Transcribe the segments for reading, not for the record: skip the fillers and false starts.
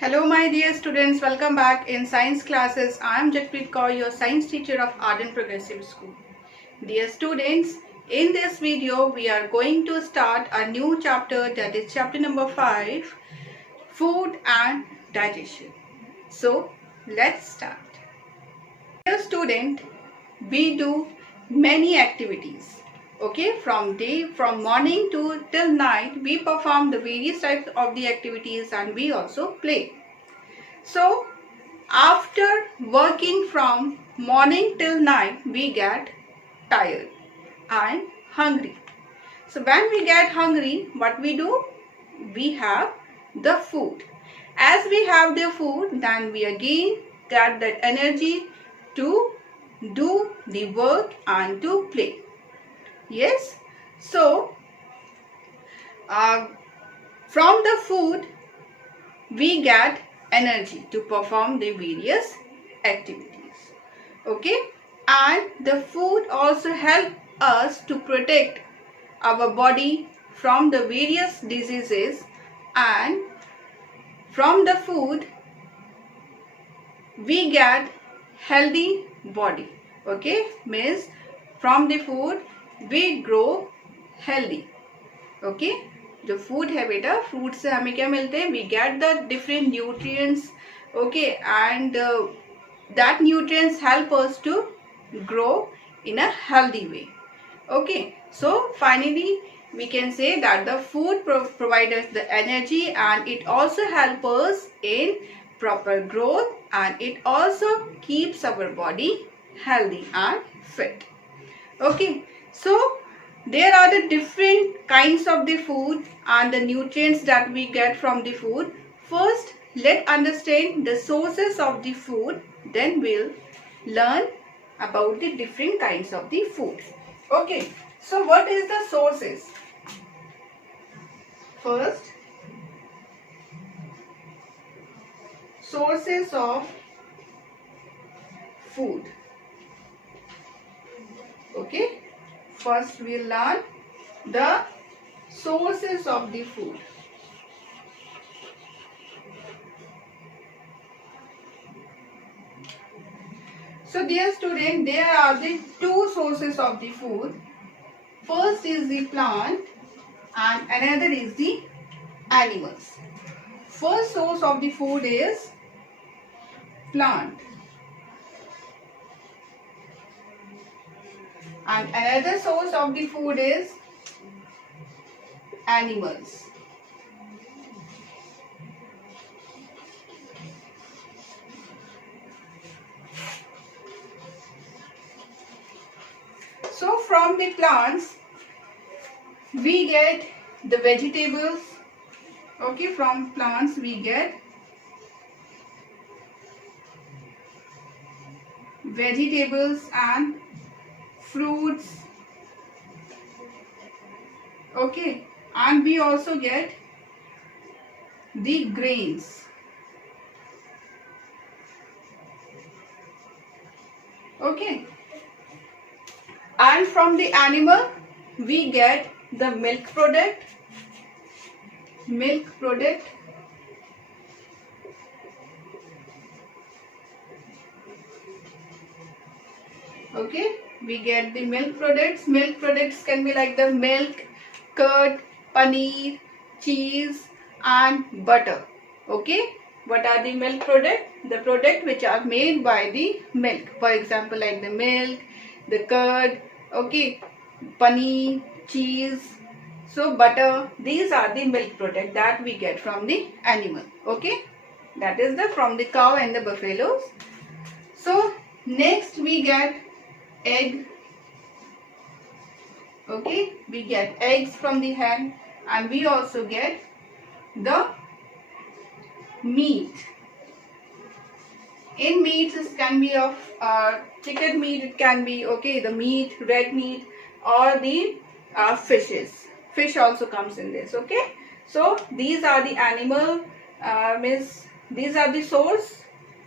Hello my dear students, welcome back in science classes. I am Jakpreet Kaur, your science teacher of Arden Progressive School. Dear students, in this video we are going to start a new chapter, that is chapter number 5, Food and Digestion. So let's start. Dear student, we do many activities. Okay, from morning to till night we perform the various types of the activities and we also play. So after working from morning till night we get tired and hungry. So when we get hungry, what we do? We have the food. As we have the food, then we again get that energy to do the work and to play. Yes, so from the food we get energy to perform the various activities. Okay, and the food also help us to protect our body from the various diseases, and from the food we get healthy body. Okay, means from the food we grow healthy. Okay, जो food है बेटा, fruit से हमें क्या मिलते हैं? We get the different nutrients. Okay, and that nutrients help us to grow in a healthy way. Okay, so finally we can say that the food provides us the energy and it also helps us in proper growth, and it also keeps our body healthy and fit. Okay, so there are the different kinds of the food and the nutrients that we get from the food. First, let's understand the sources of the food, then we'll learn about the different kinds of the food. Okay, so what is the sources? First, sources of food. Okay, first we'll learn the sources of the food. So dear student, there are the two sources of the food. First is the plant and another is the animals. First source of the food is plant and another source of the food is animals. So from the plants we get the vegetables. Okay, from plants we get vegetables and fruits. Okay, and we also get the grains. Okay, and from the animal we get the milk product. Okay, we get the milk products. Milk products can be like the milk, curd, paneer, cheese and butter. Okay, what are the milk products? The products which are made by the milk. For example, like the milk, the curd, okay, paneer, cheese, so butter. These are the milk products that we get from the animal. Okay, that is the from the cow and the buffaloes. So next we get egg. Okay, we get eggs from the hen, and we also get the meat. In meats, it can be of chicken meat, it can be, okay, the meat, red meat, or the fishes. Fish also comes in this. Okay, so these are the animal these are the source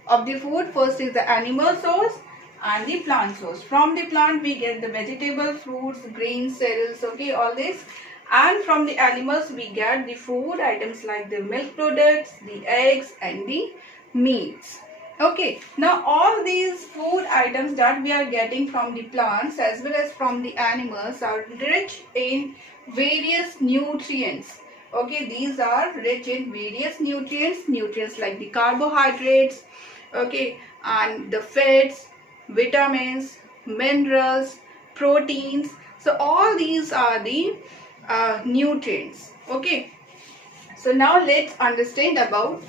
of the food. First is the animal source and the plant source. From the plant we get the vegetable, fruits, grains, cereals, okay, all this. and from the animals we get the food items like the milk products, the eggs and the meats. Okay, now all these food items that we are getting from the plants as well as from the animals are rich in various nutrients. Okay, these are rich in various nutrients like the carbohydrates, okay, and the fats, vitamins, minerals, proteins. So all these are the nutrients. Okay, so now let's understand about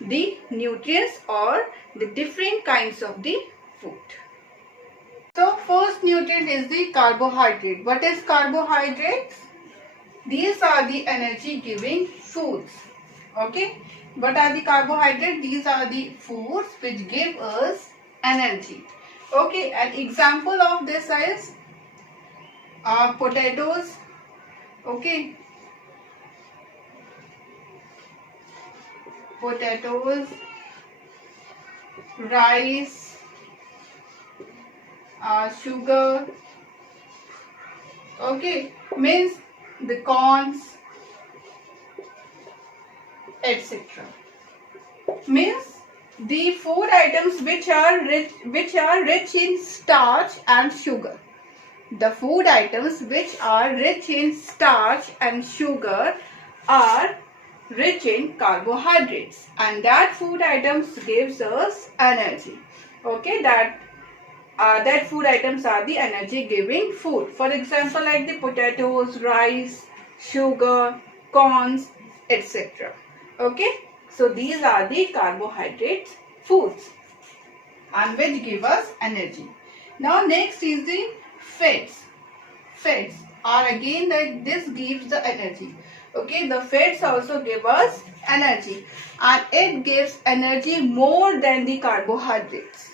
the nutrients or the different kinds of the food. So first nutrient is the carbohydrate. What is carbohydrates? These are the energy giving foods. Okay, what are the carbohydrates? These are the foods which give us energy. Okay, an example of this is potatoes. Okay, potatoes, rice, sugar. Okay, means the corns, etc. Means the food items which are rich in starch and sugar. The food items which are rich in starch and sugar are rich in carbohydrates, and that food items gives us energy. Okay, that food items are the energy giving food. For example, like the potatoes, rice, sugar, corns, etc. Okay, so these are the carbohydrate foods and which give us energy. Now next is the fats. Fats are again that this gives the energy. Okay, the fats also give us energy, and it gives energy more than the carbohydrates.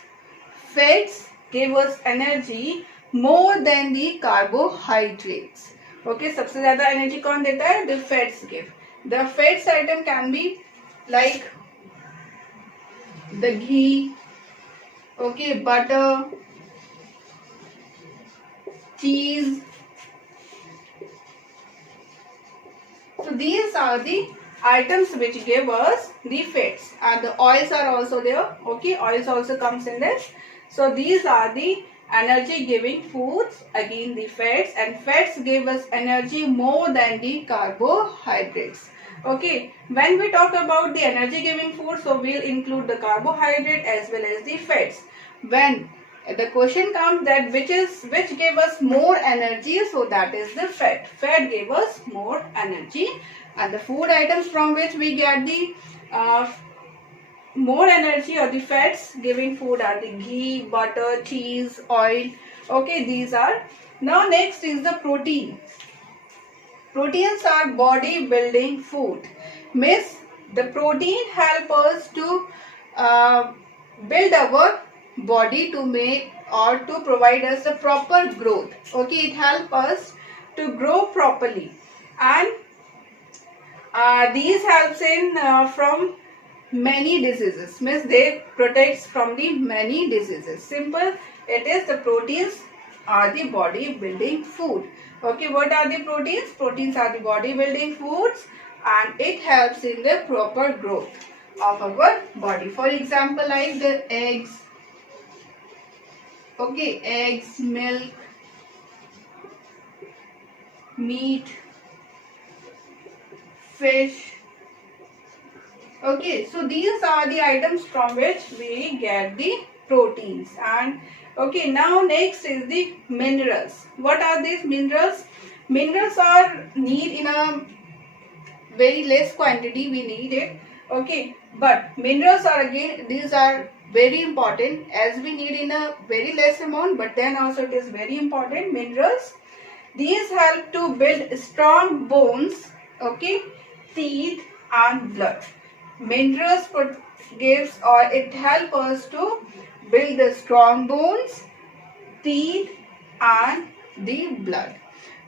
Fats give us energy more than the carbohydrates. Okay, सबसे ज़्यादा energy कौन देता है? The fats give. The fats item can be like the ghee, okay, butter, cheese. So these are the items which give us the fats, and the oils are also there. Okay, oils also comes in this. So these are the energy giving foods, again the fats, and fats give us energy more than the carbohydrates. Okay, when we talk about the energy giving food, so we'll include the carbohydrate as well as the fats. When the question comes that which give us more energy, so that is the fat. Fat gave us more energy, and the food items from which we get the more energy or the fats giving food are the ghee, butter, cheese, oil. Okay, these are. Now next is the protein. Proteins are body building food. Means the protein help us to build our body, to make or to provide us the proper growth. Okay, it help us to grow properly, and these helps in from many diseases. Means they protects from the many diseases. Simple, it is the proteins are the body building food. Okay, what are the proteins? Proteins are the body building foods, and it helps in the proper growth of our body. For example, like the eggs. Okay, eggs, milk, meat, fish. Okay, so these are the items from which we get the proteins. And okay, now next is the minerals. What are these minerals? Minerals are need in a very less quantity, we need it. Okay, but minerals are again, these are very important as we need in a very less amount, but then also it is very important. Minerals, these help to build strong bones, okay, teeth and blood. Minerals gives or it helps us to build the strong bones, teeth and the blood.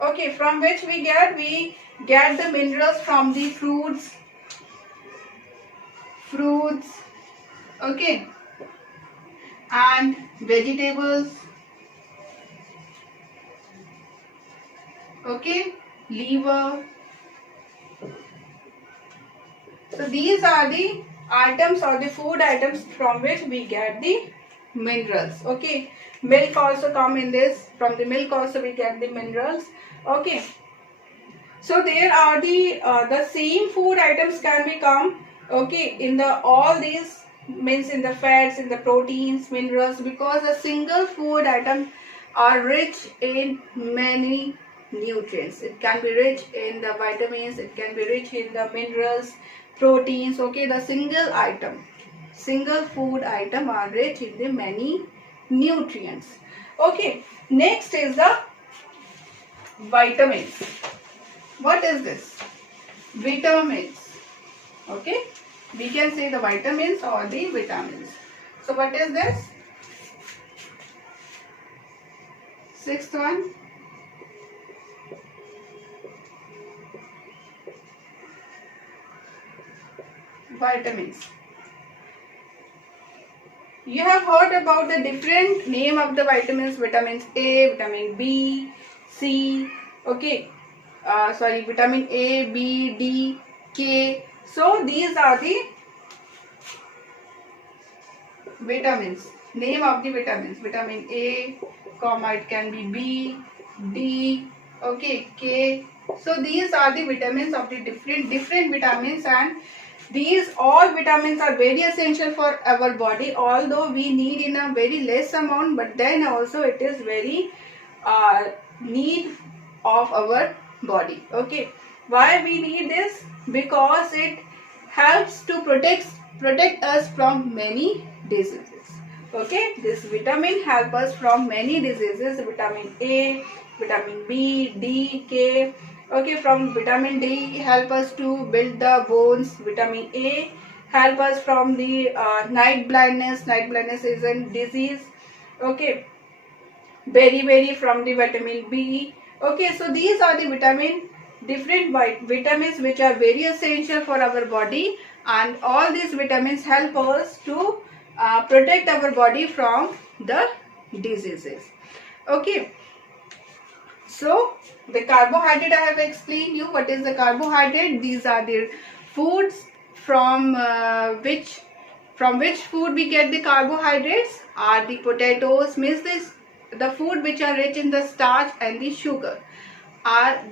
Okay, from which we get the minerals from the fruits, okay, and vegetables, okay, liver, So these are the items or the food items from which we get the minerals. Okay, milk also come in this. From the milk also we get the minerals. Okay, so there are the same food items can be come, okay, in the all these means in the fats, in the proteins, minerals, because a single food item are rich in many nutrients. It can be rich in the vitamins, it can be rich in the minerals, proteins. Okay, the single food item are rich in the many nutrients. Okay, next is the vitamins. What is this? Vitamins. Okay, we can say the vitamins or the vitamins. So what is this? Sixth one. Vitamins. You have heard about the different name of the vitamins. Vitamins A, vitamin B, C. Okay. Vitamin A, B, D, K. So these are the vitamins. Name of the vitamins. Vitamin A, comma, it can be B, D, okay, K. So these are the vitamins of the different vitamins, and these all vitamins are very essential for our body, although we need in a very less amount, but then also it is very need of our body. Okay, why we need this? Because it helps to protect us from many diseases. Okay, this vitamin help us from many diseases. Vitamin A, vitamin B, D, K. Okay, from vitamin D help us to build the bones. Vitamin A help us from the night blindness. Night blindness is a disease. Okay, berry from the vitamin B. Okay, so these are the different vitamins which are very essential for our body, and all these vitamins help us to protect our body from the diseases. Okay, so the carbohydrate, I have explained you what is the carbohydrate. These are the foods from which food we get the carbohydrates are the potatoes. Means this the food which are rich in the starch and the sugar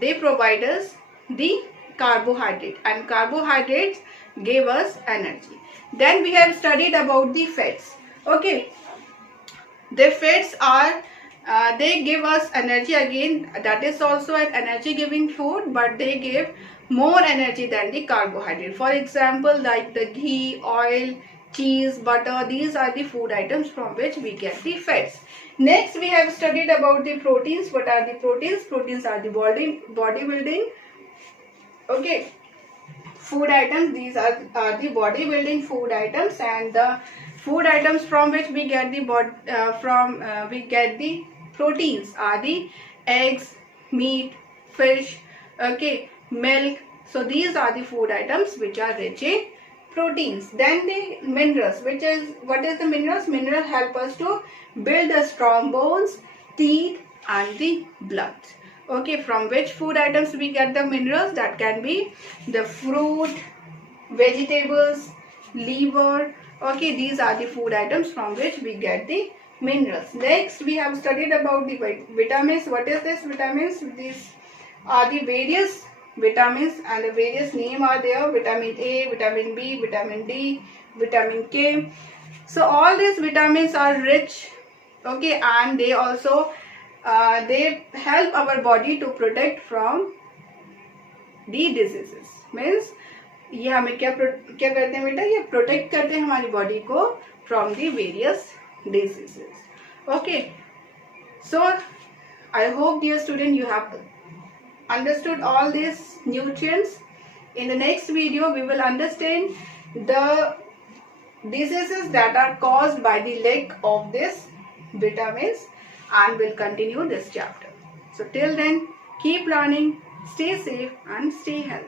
they provide us the carbohydrate, and carbohydrates give us energy. Then we have studied about the fats. Okay, the fats are they give us energy. Again, that is also an energy giving food, but they give more energy than the carbohydrate. For example, like the ghee, oil, cheese, butter, these are the food items from which we get the fats. Next, we have studied about the proteins. What are the proteins? Proteins are the bodybuilding, okay, food items. These are the bodybuilding food items, and the food items from which we get the proteins are the eggs, meat, fish, okay, milk. So these are the food items which are rich in proteins. Then the minerals, what is the minerals? Mineral help us to build the strong bones, teeth, and the blood. Okay, from which food items we get the minerals? That can be the fruit, vegetables, liver. Okay, these are the food items from which we get the minerals. Next, we have studied about the vitamins. What is this vitamins? These are the various vitamins, and the various name are there. Vitamin A, vitamin B, vitamin D, vitamin K. So all these vitamins are rich, okay, and they also they help our body to protect from the diseases. Means ये हमें क्या करते हैं बेटा? ये protect करते हैं हमारी बॉडी को from the various diseases. Okay, so I hope, dear student, you have understood all these nutrients. In the next video, we will understand the diseases that are caused by the lack of these vitamins, and will continue this chapter. So till then, keep learning, stay safe and stay healthy.